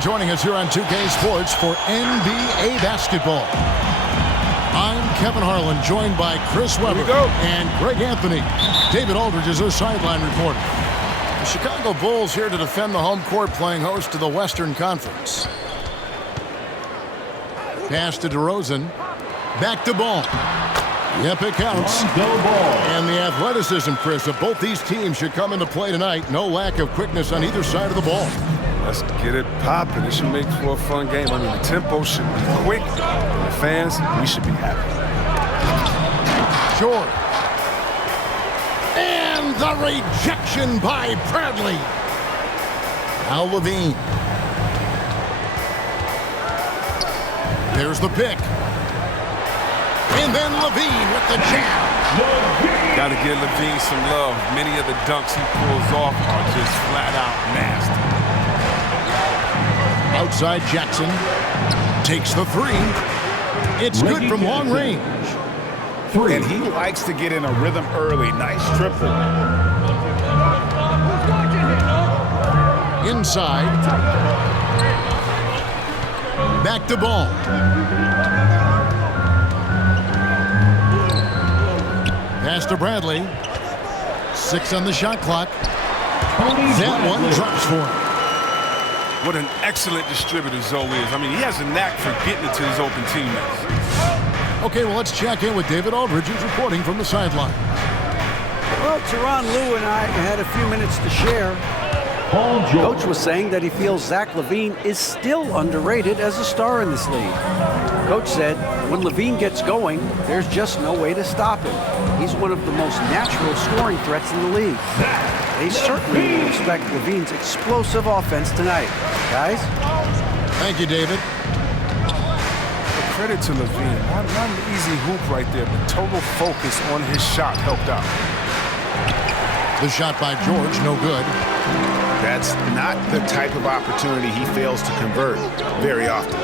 joining us here on 2K Sports for NBA basketball. I'm Kevin Harlan, joined by Chris Webber and Greg Anthony. David Aldridge is our sideline reporter. The Chicago Bulls here to defend the home court, playing host to the Western Conference. Pass to DeRozan. Back to Ball. Yep, it counts. And the athleticism, Chris, of both these teams should come into play tonight. No lack of quickness on either side of the ball. Let's get it popping. It should make for a fun game. I mean, the tempo should be quick. And the fans, we should be happy. Short. And the rejection by Bradley. Now Levine. There's the pick. And then Levine with the jam. Got to give Levine some love. Many of the dunks he pulls off are just flat out nasty. Outside Jackson takes the three. It's good from long range. And he likes to get in a rhythm early. Nice triple. Inside. Back to Ball. Pass to Bradley. 6 on the shot clock. That one drops for him. What an excellent distributor Zoe is. I mean, he has a knack for getting it to his open teammates. Okay, well, let's check in with David Aldridge, who's reporting from the sideline. Well, Tyronn Lue and I had a few minutes to share. Coach was saying that he feels Zach LaVine is still underrated as a star in this league. Coach said when LaVine gets going, there's just no way to stop him. He's one of the most natural scoring threats in the league. They certainly will respect LaVine's explosive offense tonight. Guys? Thank you, David. Credit to LaVine. Not an easy hoop right there, but total focus on his shot helped out. The shot by George, no good. That's not the type of opportunity he fails to convert very often.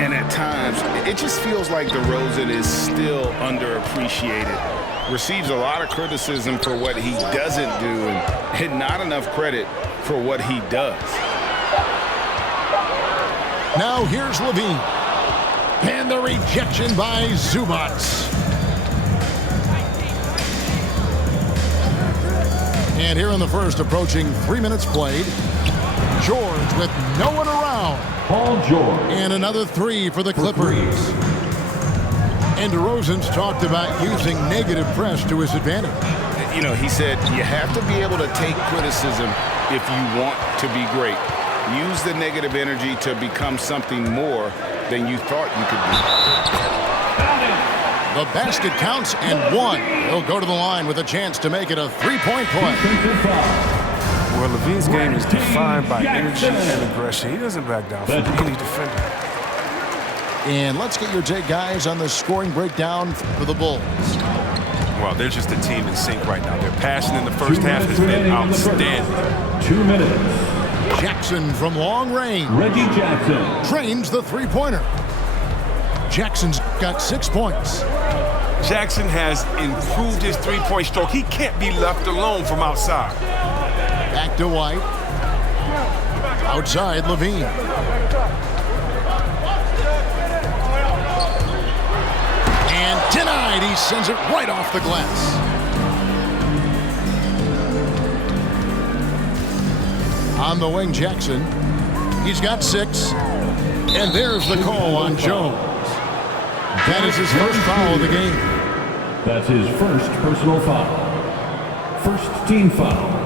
And at times, it just feels like DeRozan is still underappreciated. Receives a lot of criticism for what he doesn't do and not enough credit for what he does. Now here's Levine. And the rejection by Zubac. And here in the first, approaching 3 minutes played, George with no one around. Paul George. And another three for the Clippers. And DeRozan's talked about using negative press to his advantage. You know, he said you have to be able to take criticism if you want to be great. Use the negative energy to become something more than you thought you could be. The basket counts and one. He'll go to the line with a chance to make it a three-point play. Well, LaVine's game is defined by energy and aggression. He doesn't back down from any defender. And let's get your take, guys, on the scoring breakdown for the Bulls. Well, they're just a team in sync right now. Their passion in the first half has been outstanding. 2 minutes. Jackson from long range. Reggie Jackson trains the three-pointer. Jackson's got 6 points. Jackson has improved his three-point stroke. He can't be left alone from outside. Back to White. Outside, Levine. And denied. He sends it right off the glass. On the wing, Jackson. He's got 6. And there's the call on Jones. That is his first foul of the game. That's his first personal foul. First team foul.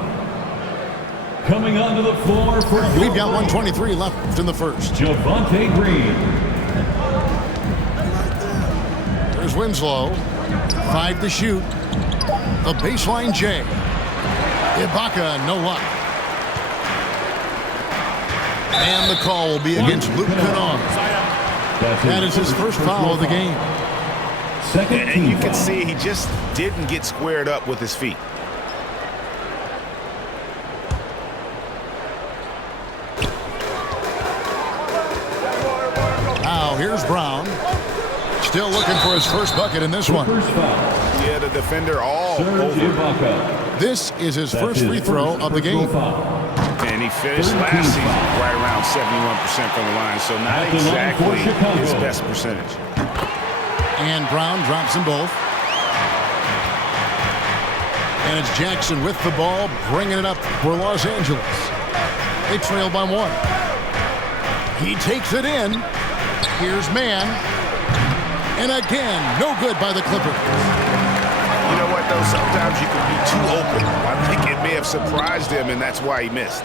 Coming onto the floor for We've got 1:23 left in the first. Javonte Green. There's Winslow. 5 to shoot. The baseline J. Ibaka, no luck. And the call will be against Luke Kennard. That is his first foul of the game. And you can see he just didn't get squared up with his feet. Now here's Brown. Still looking for his first bucket in this one. Yeah, the defender all over. This is his first free throw of the game. And And he finished last season right around 71% from the line, so not exactly his best percentage. And Brown drops them both. And it's Jackson with the ball, bringing it up for Los Angeles. They trail by 1. He takes it in. Here's man. And again, no good by the Clippers. You know what, though? Sometimes you can be too open. I think it may have surprised him, and that's why he missed.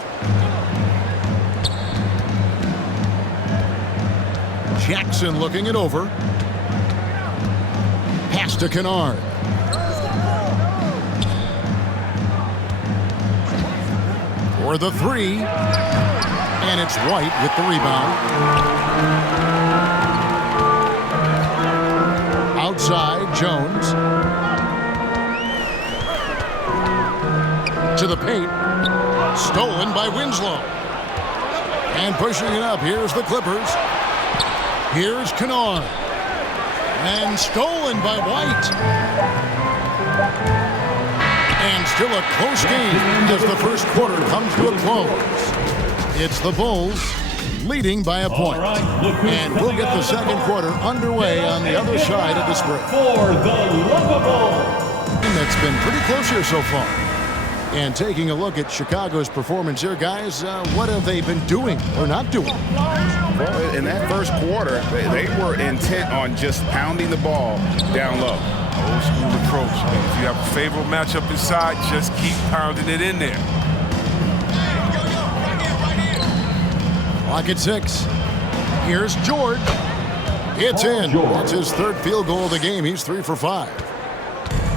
Jackson looking it over. Pass to Kennard. For the 3. And it's White with the rebound. Outside, Jones. To the paint. Stolen by Winslow. And pushing it up. Here's the Clippers. Here's Kennard. And stolen by White. And still a close game as the first quarter comes to a close. It's the Bulls leading by a point. And we'll get the second quarter underway on the other side of this break. For the Lovable. That's been pretty close here so far. And taking a look at Chicago's performance here, guys, what have they been doing or not doing? Well, in that first quarter, they were intent on just pounding the ball down low. Old school approach. If you have a favorable matchup inside, just keep pounding it in there. Clock at 6. Here's George. It's in. That's his third field goal of the game. He's 3 for 5.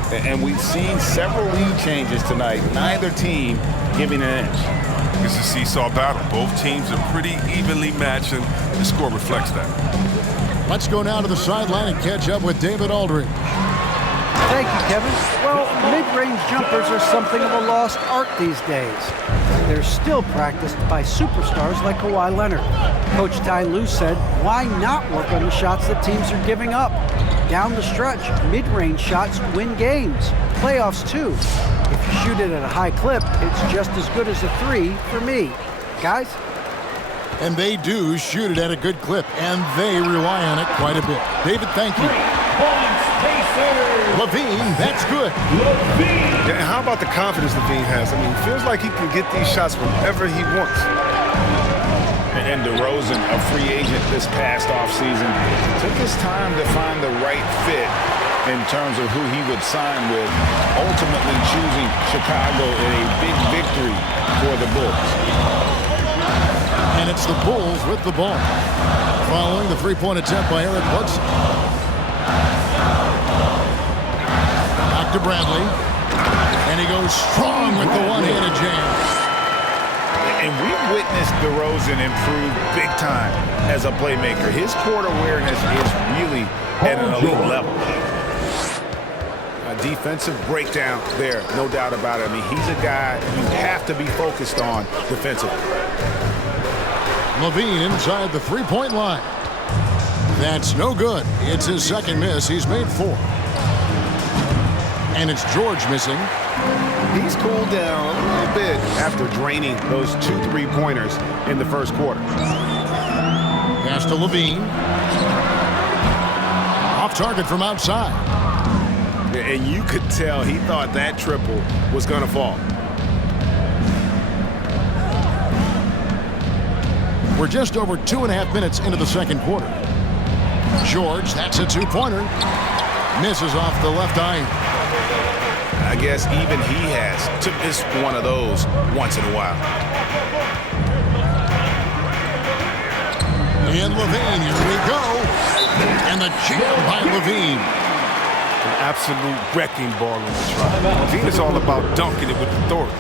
And we've seen several lead changes tonight. Neither team giving an inch. It's a seesaw battle. Both teams are pretty evenly matched, and the score reflects that. Let's go now to the sideline and catch up with David Aldridge. Thank you, Kevin. Well, mid-range jumpers are something of a lost art these days. They're still practiced by superstars like Kawhi Leonard. Coach Ty Lue said, why not work on the shots that teams are giving up? Down the stretch, mid-range shots win games. Playoffs, too. If you shoot it at a high clip, it's just as good as a 3 for me. Guys? And they do shoot it at a good clip, and they rely on it quite a bit. David, thank you. Levine, that's good. Yeah, and how about the confidence Levine has? I mean, it feels like he can get these shots whenever he wants. And DeRozan, a free agent this past offseason, took his time to find the right fit in terms of who he would sign with, ultimately choosing Chicago in a big victory for the Bulls. And it's the Bulls with the ball. Following the three-point attempt by Eric Bledsoe. Back to Bradley. And he goes strong with the one-handed jam. And we've witnessed DeRozan improve big time as a playmaker. His court awareness is really at an elite level. A defensive breakdown there, no doubt about it. I mean, he's a guy you have to be focused on defensively. Levine inside the three-point line. That's no good. It's his second miss. He's made 4. And it's George missing. He's cooled down a little bit after draining those 2 3-pointers in the first quarter. Pass to Levine. Off target from outside. And you could tell he thought that triple was going to fall. We're just over 2.5 minutes into the second quarter. George, that's a 2-pointer. Misses off the left eye. I guess even he has to miss one of those once in a while. And Levine, here we go. And the jam by Levine. An absolute wrecking ball in the try. Levine is all about dunking it with authority.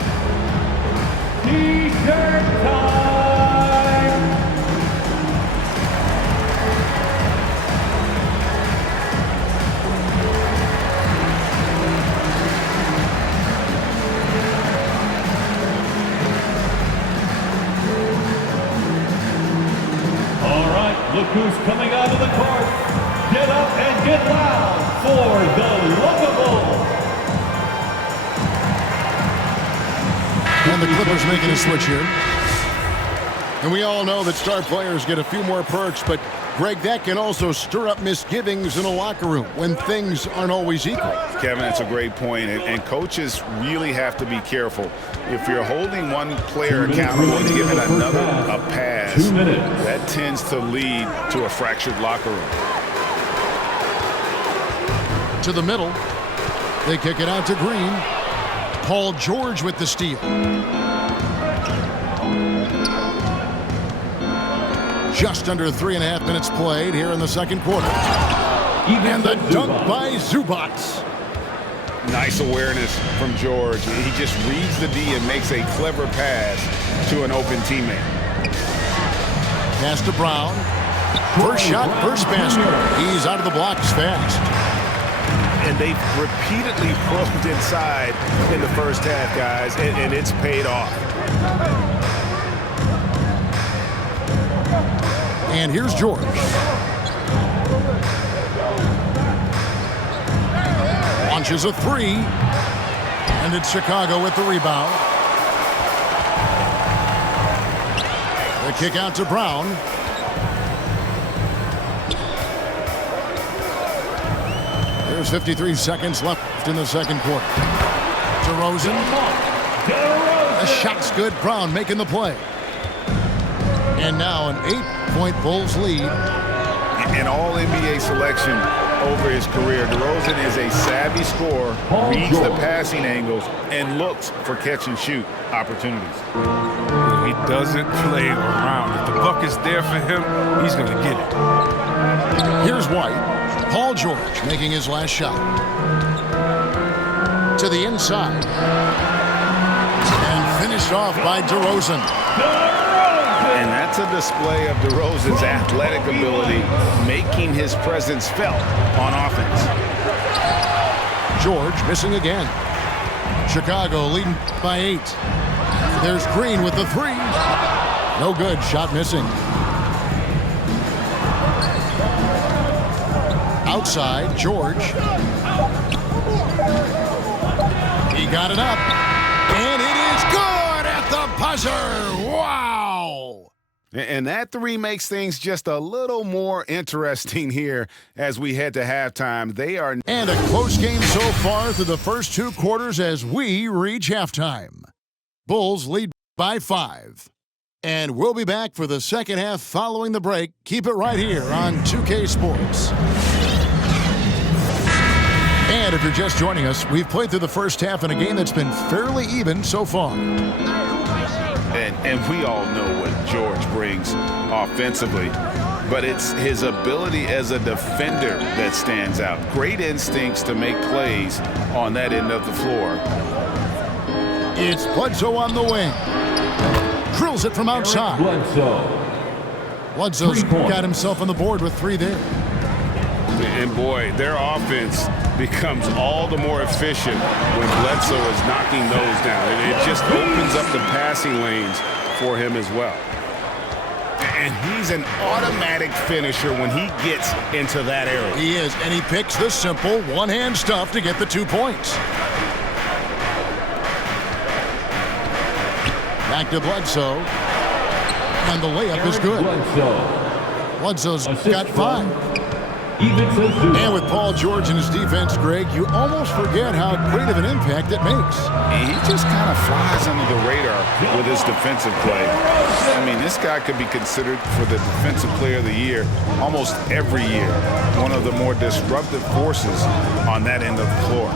T-shirt time! Look who's coming out of the court. Get up and get loud for the Lovable. And the Clippers making a switch here. And we all know that star players get a few more perks, but Greg, that can also stir up misgivings in a locker room when things aren't always equal. Kevin, that's a great point, and coaches really have to be careful. If you're holding one player accountable and giving another a pass, that tends to lead to a fractured locker room. To the middle. They kick it out to Green. Paul George with the steal. Just under 3.5 minutes played here in the second quarter. And the dunk by Zubac. Nice awareness from George. He just reads the D and makes a clever pass to an open teammate. Pass to Brown. First shot, first basket. He's out of the blocks fast. And they've repeatedly probed inside in the first half, guys, and it's paid off. And here's George. Launches a three. And it's Chicago with the rebound. The kick out to Brown. There's 53 seconds left in the second quarter. DeRozan. The shot's good. Brown making the play. And now an 8-point Bulls lead. An all-NBA selection over his career. DeRozan is a savvy scorer, reads the passing angles, and looks for catch-and-shoot opportunities. He doesn't play around. If the buck is there for him, he's going to get it. Here's White. Paul George making his last shot. To the inside. And finished off by DeRozan. And that's a display of DeRozan's athletic ability, making his presence felt on offense. George missing again. Chicago leading by 8. There's Green with the three. No good. Shot missing. Outside, George. He got it up. And it is good at the buzzer. Wow! And that three makes things just a little more interesting here as we head to halftime. They are... And a close game so far through the first 2 quarters as we reach halftime. Bulls lead by 5. And we'll be back for the second half following the break. Keep it right here on 2K Sports. And if you're just joining us, we've played through the first half in a game that's been fairly even so far. And we all know what George brings offensively, but it's his ability as a defender that stands out. Great instincts to make plays on that end of the floor. It's Bledsoe on the wing. Drills it from outside. Bledsoe's got himself on the board with 3 there. And boy, their offense becomes all the more efficient when Bledsoe is knocking those down. And it just opens up the passing lanes for him as well. And he's an automatic finisher when he gets into that area. He is, and he picks the simple one-hand stuff to get the 2 points. Back to Bledsoe. And the layup is good. Bledsoe's got 5. And with Paul George and his defense, Greg, you almost forget how great of an impact it makes. He just kind of flies under the radar with his defensive play. I mean, this guy could be considered for the Defensive Player of the Year almost every year. One of the more disruptive forces on that end of the floor.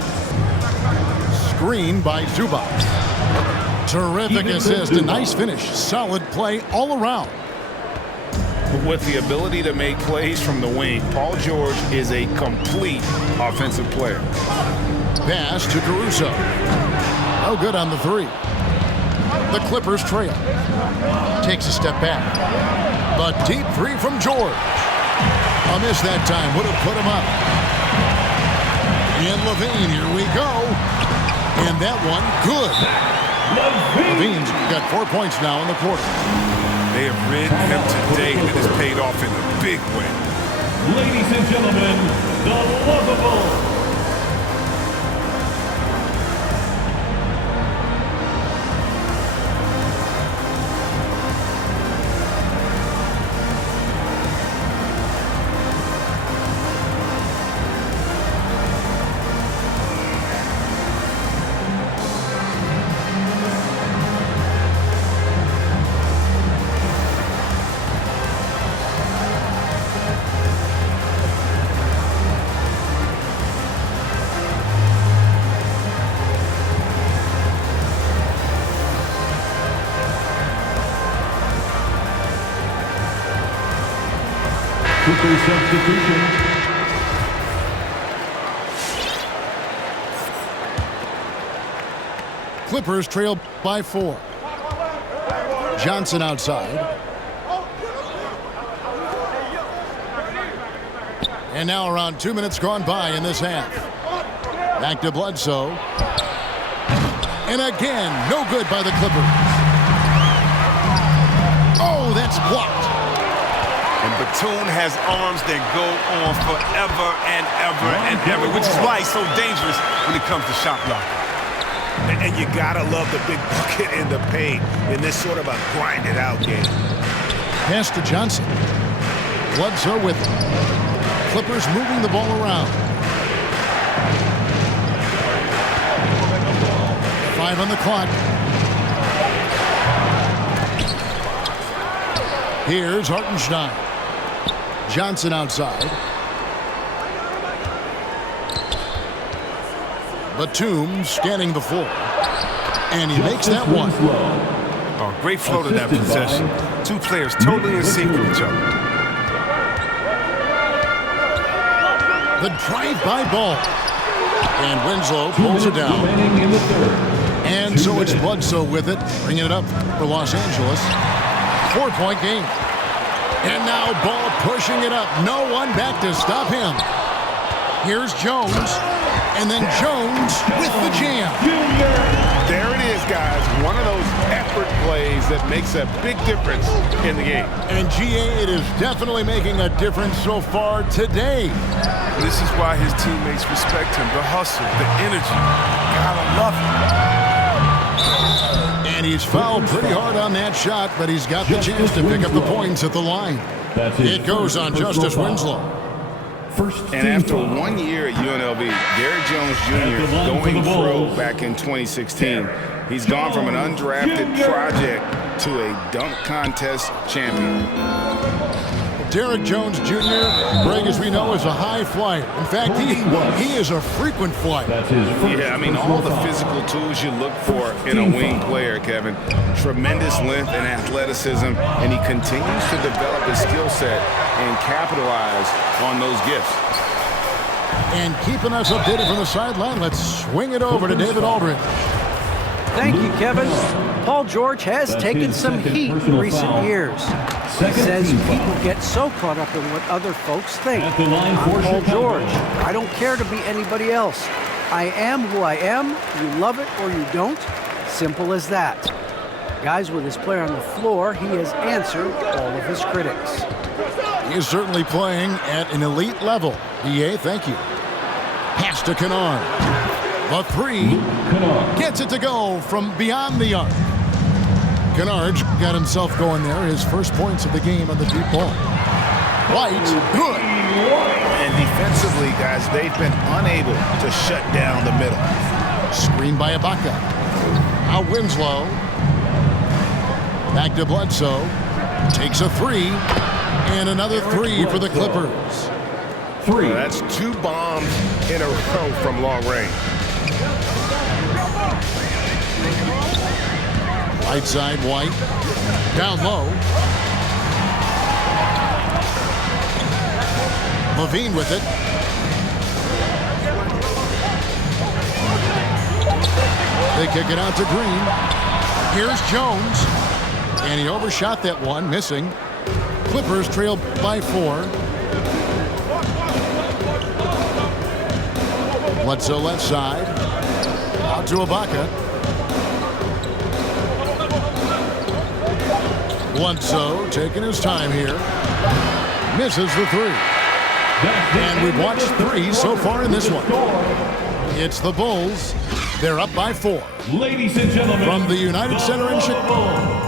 Screen by Zubac. Terrific assist, a nice finish. Solid play all around. With the ability to make plays from the wing, Paul George is a complete offensive player. Pass to Caruso. No good on the 3. The Clippers trail. Takes a step back. The deep 3 from George. A miss that time. Would have put him up. And LaVine, here we go. And that one, good. LaVine's got 4 points now in the quarter. They have ridden him today, and it has paid off in a big way. Ladies and gentlemen, the lovable. Clippers substitution. Clippers trail by 4. Johnson outside. And now around 2 minutes gone by in this half. Back to Bledsoe. And again, no good by the Clippers. Oh, that's blocked. And Batum has arms that go on forever and ever and ever, which is why he's so dangerous when it comes to shot blocking. And you gotta love the big bucket in the paint in this sort of a grinded-out game. Pass to Johnson. Bledsoe with it. Clippers moving the ball around. 5 on the clock. Here's Hartenstein. Johnson outside. Batum scanning the floor. And he makes that one. Oh, great flow to that possession. Two players totally in sync with each other. The drive-by ball. And Winslow pulls it down. And so it's Bledsoe with it, bringing it up for Los Angeles. 4-point game. And now Ball pushing it up. No one back to stop him. Here's Jones. And then Jones with the jam. There it is, guys. One of those effort plays that makes a big difference in the game. And GA, it is definitely making a difference so far today. This is why his teammates respect him. The hustle, the energy. Gotta love him. And he's fouled pretty hard on that shot, but he's got the chance to pick up the points at the line. It goes on Justice Winslow. And after 1 year at UNLV, Derrick Jones Jr. going pro back in 2016, he's gone from an undrafted project to a dunk contest champion. Derrick Jones Jr., Greg, as we know, is a high flyer. In fact, he is a frequent flyer. Yeah, I mean, all the physical tools you look for in a wing player, Kevin. Tremendous length and athleticism, and he continues to develop his skill set and capitalize on those gifts. And keeping us updated from the sideline, let's swing it over to David Aldridge. Thank you, Kevin. Paul George has taken some heat in recent years. He says people get so caught up in what other folks think. I'm Paul George. I don't care to be anybody else. I am who I am. You love it or you don't. Simple as that. Guys, with his player on the floor, he has answered all of his critics. He is certainly playing at an elite level. EA, thank you. Pass to Kennard. The three gets it to go from beyond the arc. Kennard's got himself going there. His first points of the game on the deep ball. White, good. And defensively, guys, they've been unable to shut down the middle. Screen by Ibaka. Out Winslow. Back to Bledsoe. Takes a three. And another three for the Clippers. That's 2 bombs in a row from long range. Right side, White. Down low. Levine with it. They kick it out to Green. Here's Jones. And he overshot that one, missing. Clippers trail by 4. Bledsoe left side. Out to Ibaka. Bledsoe taking his time here. Misses the 3. And we've watched 3 so far in this one. It's the Bulls. They're up by 4. Ladies and gentlemen, from the United Center in Chicago.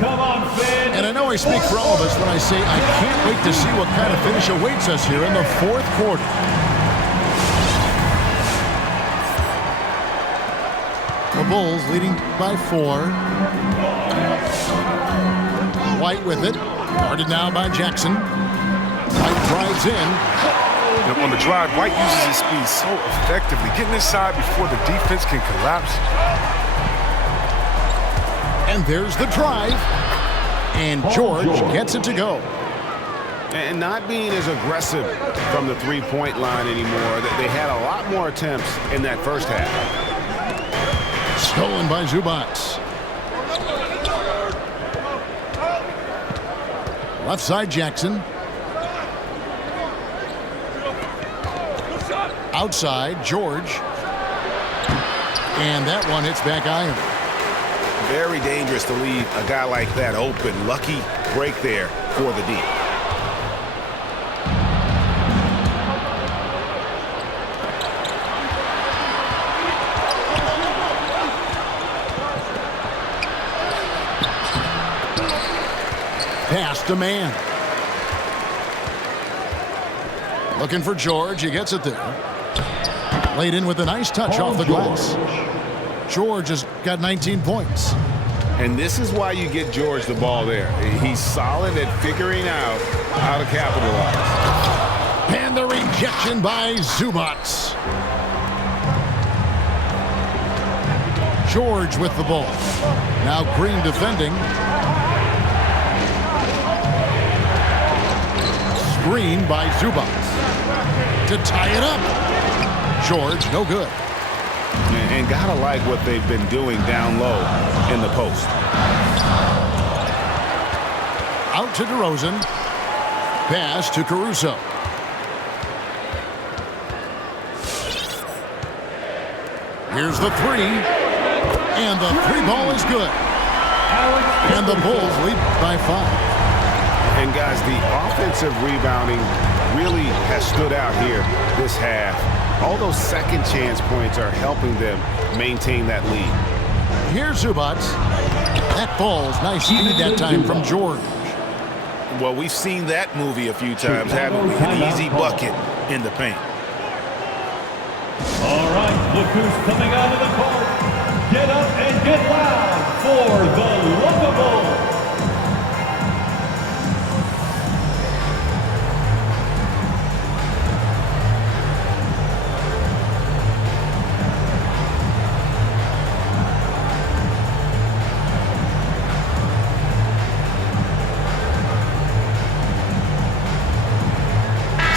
Come on, fans. And I know I speak for all of us when I say I can't wait to see what kind of finish awaits us here in the 4th quarter. The Bulls leading by 4. White with it. Guarded now by Jackson. White drives in. And on the drive, White uses his speed so effectively, getting inside before the defense can collapse. And there's the drive. And George gets it to go. And not being as aggressive from the three-point line anymore. They had a lot more attempts in that first half. Stolen by Zubats. Left side, Jackson. Outside, George. And that one hits back iron. Very dangerous to leave a guy like that open. Lucky break there for the D. Pass to man. Looking for George. He gets it there. Laid in with a nice touch off the glass. George has got 19 points. And this is why you get George the ball there. He's solid at figuring out how to capitalize. And the rejection by Zubats. George with the ball. Now Green defending. Screen by Zubats. To tie it up. George, no good. And gotta like what they've been doing down low in the post. Out to DeRozan. Pass to Caruso. Here's the three. And the three ball is good. And the Bulls lead by 5. And guys, the offensive rebounding really has stood out here this half. All those second chance points are helping them maintain that lead. Here's Zubats. That falls. Nice speed that time from George. Well, we've seen that movie a few times, haven't we? An easy bucket in the paint. All right, look who's coming out of the court. Get up and get loud for the Lovable.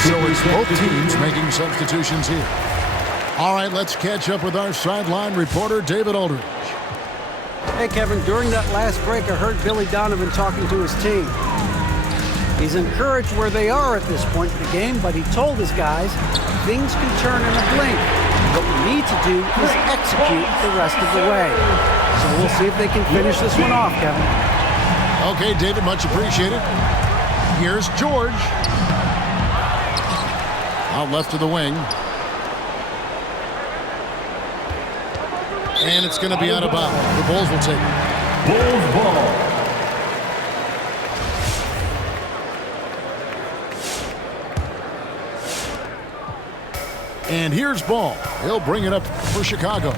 So it's both teams making substitutions here. All right, let's catch up with our sideline reporter, David Aldridge. Hey, Kevin, during that last break, I heard Billy Donovan talking to his team. He's encouraged where they are at this point in the game, but he told his guys things can turn in a blink. What we need to do is execute the rest of the way. So we'll see if they can finish this one off, Kevin. Okay, David, much appreciated. Here's George. Out left to the wing. And it's going to be out of bounds. The Bulls will take it. Bulls ball. And here's Ball. He'll bring it up for Chicago.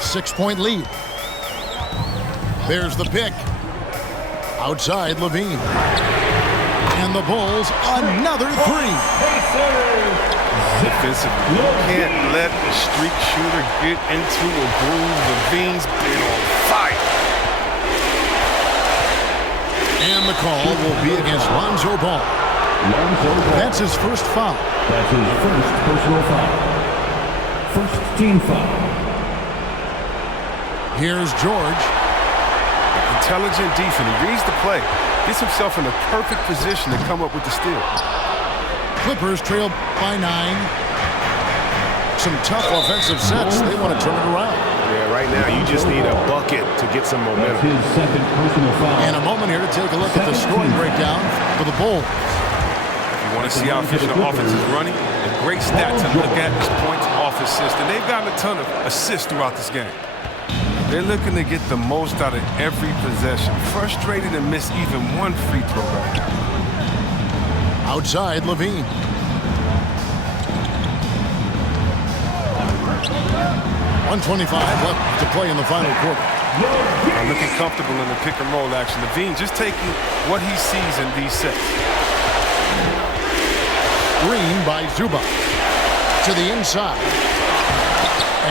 6-point lead. There's the pick. Outside, Levine. And the Bulls, another three. Defensively, you can't let the streak shooter get into a groove. Levine's been on fire. And the call will be against Lonzo Ball. That's his first foul. That's his first personal foul. First team foul. Here's George. Intelligent defense. He reads the play. Gets himself in a perfect position to come up with the steal. Clippers trail by 9. Some tough offensive sets. They want to turn it around. Yeah, right now you just need a bucket to get some momentum. That's his second personal foul. And a moment here to take a look at the scoring breakdown for the Bulls. You want to see how efficient the offense is running? A great stat to look at is points off assist. And they've gotten a ton of assists throughout this game. They're looking to get the most out of every possession. Frustrated to miss even one free throw right now. Outside, Levine. .125 left to play in the final quarter. Looking comfortable in the pick and roll action. Levine just taking what he sees in these sets. Green by Zubac. To the inside.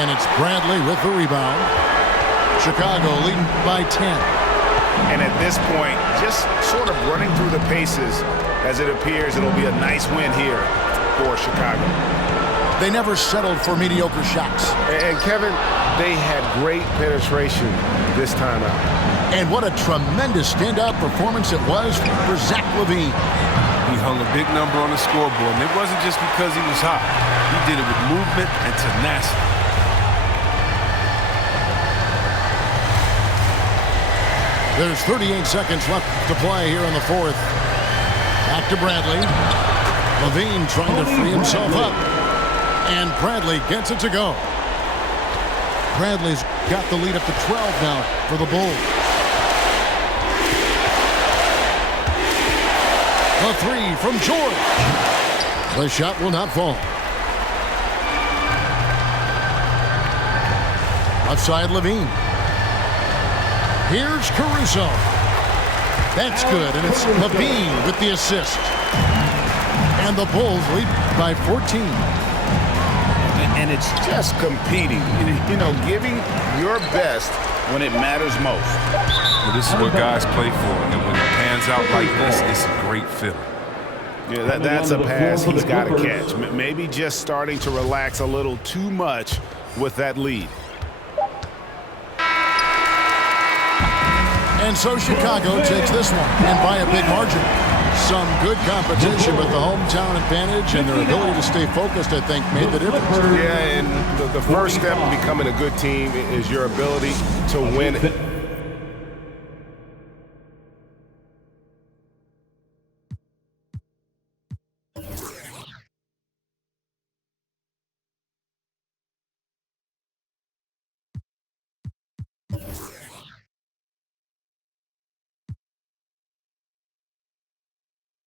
And it's Bradley with the rebound. Chicago leading by 10. And at this point, just sort of running through the paces as it appears it'll be a nice win here for Chicago. They never settled for mediocre shots. And Kevin, they had great penetration this time out. And what a tremendous standout performance it was for Zach LaVine. He hung a big number on the scoreboard, and it wasn't just because he was hot. He did it with movement and tenacity. There's 38 seconds left to play here in the fourth. Back to Bradley. LaVine trying to free himself up. And Bradley gets it to go. Bradley's got the lead up to 12 now for the Bulls. A three from George. The shot will not fall. Outside LaVine. Here's Caruso. That's good, and it's LaVine with the assist. And the Bulls lead by 14. And it's just competing, you know, giving your best when it matters most. Well, this is what guys play for, and when it pans out like this, it's a great feeling. Yeah, that's a pass he's got to catch. Maybe just starting to relax a little too much with that lead. And so Chicago takes this one, and by a big margin. Some good competition, but the hometown advantage and their ability to stay focused, I think, made the difference. Yeah, and the first step in becoming a good team is your ability to win